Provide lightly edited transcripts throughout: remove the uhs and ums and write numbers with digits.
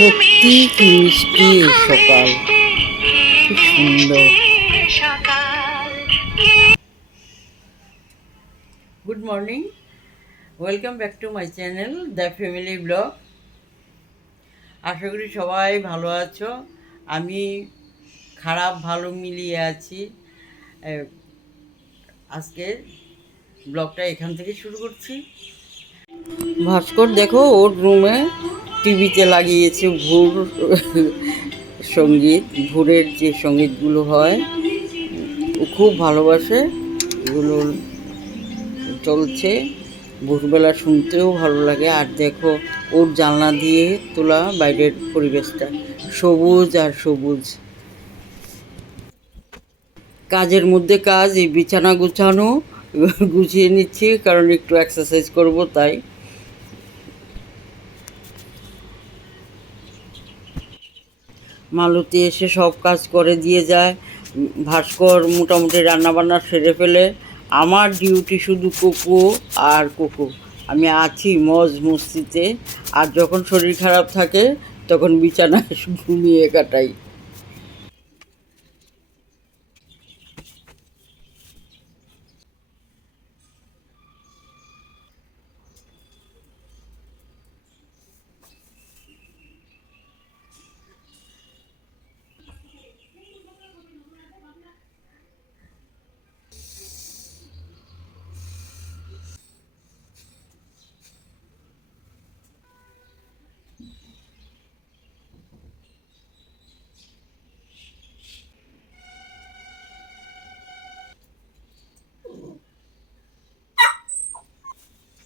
সত্যি কি মিষ্টি এই সকাল, কি সুন্দর। Good morning, welcome back to my channel the family blog. আশা করি সবাই ভালো আছো। আমি খারাপ ভালো মিলিয়ে আছি। আজকে ব্লগটা এখান থেকে শুরু করছি। ভাস্কর দেখো ওর রুমে টিভিতে লাগিয়েছে ভোর সঙ্গীত, ভোরের যে সঙ্গীতগুলো হয় ও খুব ভালোবাসে, এগুলো চলছে। ভোরবেলা শুনতেও ভালো লাগে। আর দেখো ওর জানলা দিয়ে তোলা বাইরের পরিবেশটা সবুজ আর সবুজ। কাজের মধ্যে কাজ, এই বিছানা গুছানো গুছিয়ে নিচ্ছি কারণ একটু এক্সারসাইজ করব তাই। মালতী এসে সব কাজ করে দিয়ে যায়। ভাস্কর মোটামুটি রান্নাবান্না সেরে ফেলে। আমার ডিউটি শুধু কোকো আর কোকো। আমি আছি মজ মস্তিতে। আর যখন শরীর খারাপ থাকে তখন বিছানায় ঘুমিয়ে কাটাই।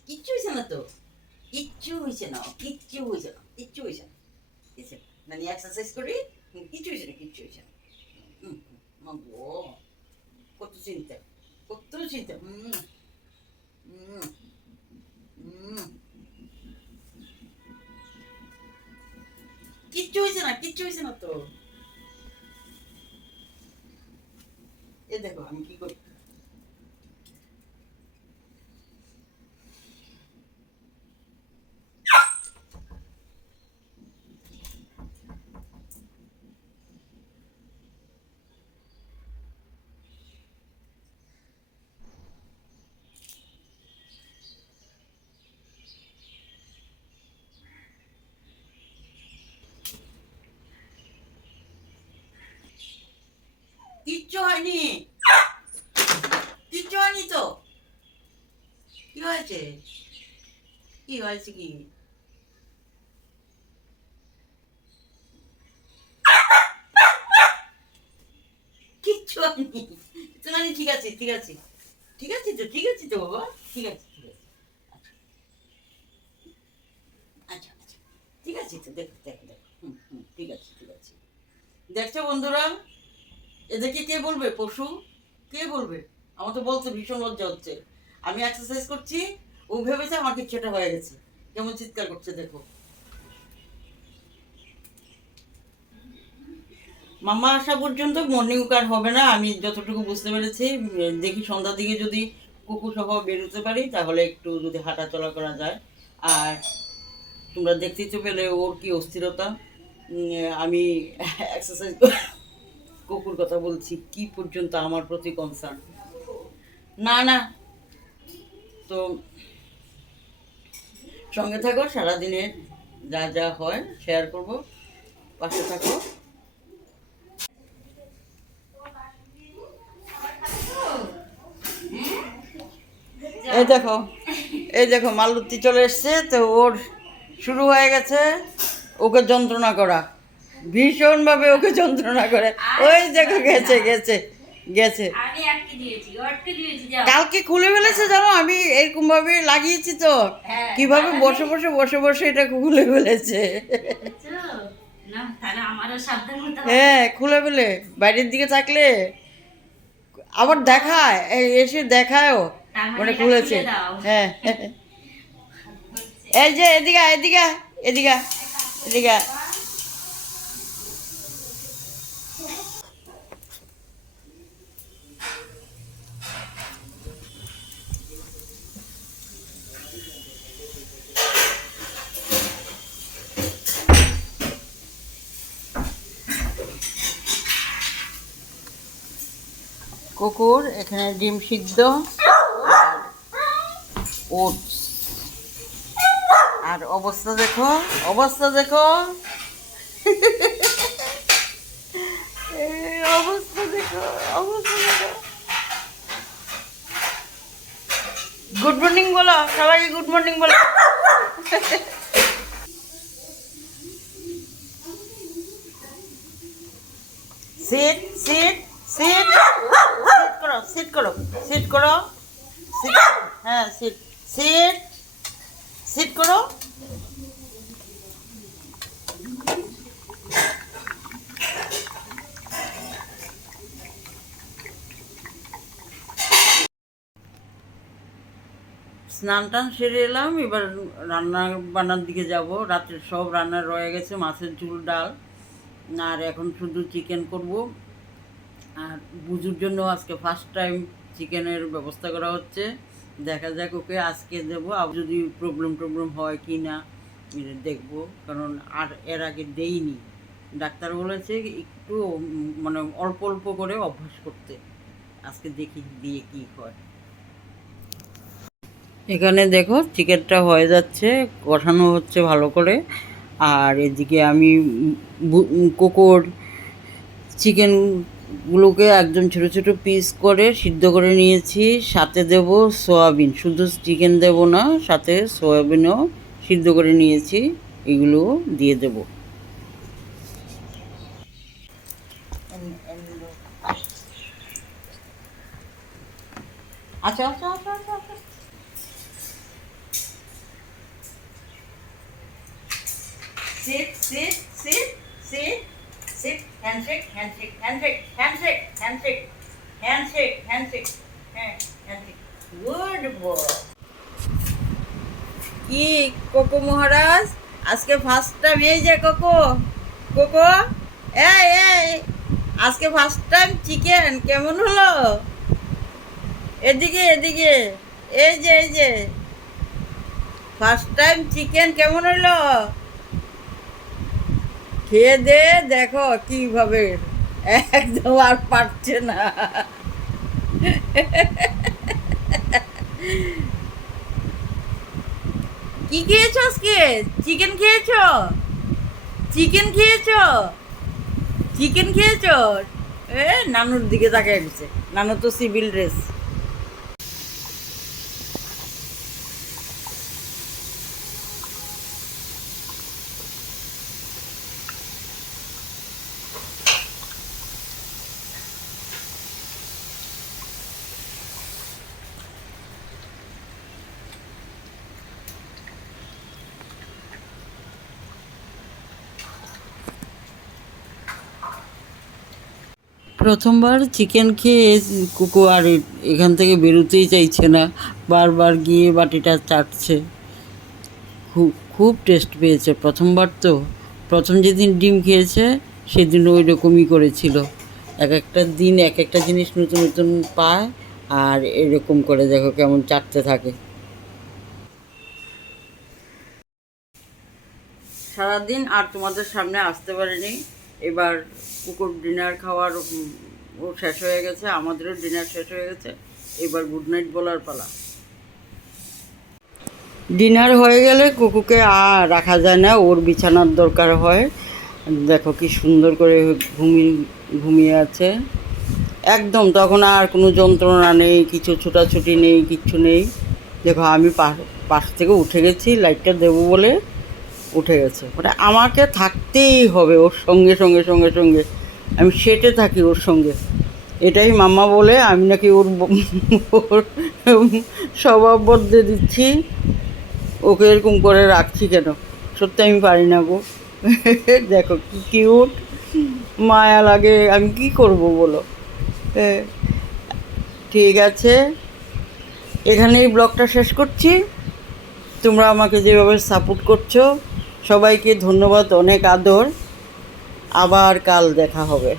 কিচ্ছু হয়েছে না তো, কিচ্ছু হয়েছে না, কিচ্ছু হয়েছে না, কিচ্ছু হয়েছে না, কিচ্ছু মানে এক্সারসাইজ করি, কিচ্ছু হয়েছে না, কিচ্ছু হয়েছে না। মাগো কত চিন্তা, কত চিন্তা। কিচ্ছু হয়েছে না, কিচ্ছু হয়েছে না তো। এ দেখো আমি কি করি। কিচ্ছু হয়নি, কিচ্ছু হয়নি তো। কি হয়েছে, কি হয়েছে, কি কিচ্ছু হয়নি। তোমার ঠিক আছে, ঠিক আছে, ঠিক আছে তো, ঠিক আছে তো বাবা, ঠিক আছে, ঠিক আছে। আচ্ছা আচ্ছা, ঠিক আছে তো, দেখো দেখো দেখো, ঠিক আছে, ঠিক আছে। দেখছো বন্ধুরা, এদেরকে কে বলবে পশু, কে বলবে? আমার তো বলতে ভীষণ লজ্জা হচ্ছে। আমি এক্সারসাইজ করছি, ও ভেবেছে আমার কিছুটা হয়ে গেছে, কেমন চিৎকার করছে দেখো। মামা আসা পর্যন্ত মর্নিং ওয়াক আর হবে না, আমি যতটুকু বুঝতে পেরেছি। দেখি সন্ধ্যার দিকে যদি কুকুর সহ বেরোতে পারি তাহলে একটু যদি হাঁটা চলা করা যায়। আর তোমরা দেখতেই তো পেলে ওর কি অস্থিরতা। আমি এক্সারসাইজ কুকুর কথা বলছি, কি পর্যন্ত আমার প্রতি কনসার্ন। না না, তো সঙ্গে থাকো, সারাদিনের যা যা হয় শেয়ার করব, পাশে থাকো। এই দেখো, এই দেখো মালতী চলে এসছে, তো ওর শুরু হয়ে গেছে ওকে যন্ত্রণা করা, ভীষণভাবে ওকে যন্ত্রণা করে। ওই দেখো গেছে গেছে গেছে, কালকে খুলে ফেলেছে জানো, আমি এরকম ভাবে লাগিয়েছি তো কিভাবে বসে বসে বসে বসে এটা খুলে ফেলেছে। হ্যাঁ খুলে ফেলে, বাইরের দিকে থাকলে আবার দেখায়, এসে দেখায়ও মানে খুলেছে। হ্যাঁ এই যে এদিকে এদিকে এদিকে এদিকে। কুকুর, এখানে ডিম সিদ্ধ আর ওটস। আর অবস্থা দেখো, অবস্থা দেখো, অবস্থা দেখো, অবস্থা দেখো। গুড মর্নিং বলো, সবাইকে গুড মর্নিং বলো। সিট সিট সিট সিট করো, সিট করো, সিট করো, সিট। হ্যাঁ সিট, সিট সিট করো। স্নান টান সেরে এলাম, এবার রান্না বান্নার দিকে যাব। রাতের সব রান্না রয়ে গেছে, মাছের ঝোল, ডাল, আর এখন শুধু চিকেন করব। আর বুঝুর জন্য আজকে ফার্স্ট টাইম চিকেনের ব্যবস্থা করা হচ্ছে। দেখা যাক, ওকে আজকে দেবো, আর যদি প্রবলেম হয় কি না দেখবো, কারণ আর এর আগে দেইনি। ডাক্তার বলেছে একটু মানে অল্প অল্প করে অভ্যাস করতে। আজকে দেখি দিয়ে কি হয়। এখানে দেখো চিকেনটা হয়ে যাচ্ছে, কষানো হচ্ছে ভালো করে। আর এদিকে আমি কোকোর চিকেনগুলোকে একদম ছোটো ছোটো পিস করে সিদ্ধ করে নিয়েছি। সাথে দেব সয়াবিন, শুধু চিকেন দেব না, সাথে সয়াবিনও সিদ্ধ করে নিয়েছি, এগুলো দিয়ে দেব। আচ্ছা আচ্ছা আচ্ছা আচ্ছা আচ্ছা। Sit, sit, sit, sit, sit. Handshake, handshake, handshake, handshake, handshake, handshake, handshake, handshake. Good boy. কি কোকো মহারাজ, আজকে ফার্স্ট টাইম, এই যে কোকো, কোকো, এই এই, আজকে ফার্স্ট টাইম চিকেন কেমন হলো? এদিকে এদিকে, এই যে ফার্স্ট টাইম চিকেন কেমন হলো? খেয়ে দে, দেখো কিভাবে একদম আর পারছে না। কি খেয়েছো আজকে? চিকেন খেয়েছো? চিকেন খেয়েছো? চিকেন খেয়েছো? এ নানুর দিকে তাকিয়ে গেছে, নানু তো সিভিল ড্রেস। প্রথমবার চিকেন খেয়ে কুকু আর এখান থেকে বেরোতেই চাইছে না, বারবার গিয়ে বাটিটা চাটছে। খুব খুব টেস্ট পেয়েছে, প্রথমবার তো। প্রথম যেদিন ডিম খেয়েছে সেদিন ওই রকমই করেছিল। এক একটা দিন এক একটা জিনিস নতুন নতুন পায়, আর এরকম করে দেখো কেমন চাটতে থাকে। সারাদিন আর তোমাদের সামনে আসতে পারিনি। এবার কুকুর ডিনার খাওয়ার ও শেষ হয়ে গেছে, আমাদেরও ডিনার শেষ হয়ে গেছে। এবার গুড নাইট বলার পালা। ডিনার হয়ে গেলে কুকুকে আর রাখা যায় না, ওর বিছানার দরকার হয়। দেখো কি সুন্দর করে ঘুমিয়ে আছে একদম। তখন আর কোনো যন্ত্রণা নেই, কিছু ছোটাছুটি নেই, কিচ্ছু নেই। দেখো আমি পাশ থেকে উঠে গেছি, লাইটটা দেবো বলে উঠে গেছে। মানে আমাকে থাকতেই হবে ওর সঙ্গে সঙ্গে সঙ্গে সঙ্গে, আমি সেটে থাকি ওর সঙ্গে। এটাই মাম্মা বলে আমি নাকি ওর স্বভাব বদলে দিচ্ছি, ওকে এরকম করে রাখছি কেন? সত্যি আমি পারি না গো। দেখো কি কিউট, মায়া লাগে, আমি কি করব বলো। ঠিক আছে, এখানেই ব্লগটা শেষ করছি। তোমরা আমাকে যেভাবে সাপোর্ট করছো, সবাইকে ধন্যবাদ, অনেক আদর। আবার কাল দেখা হবে।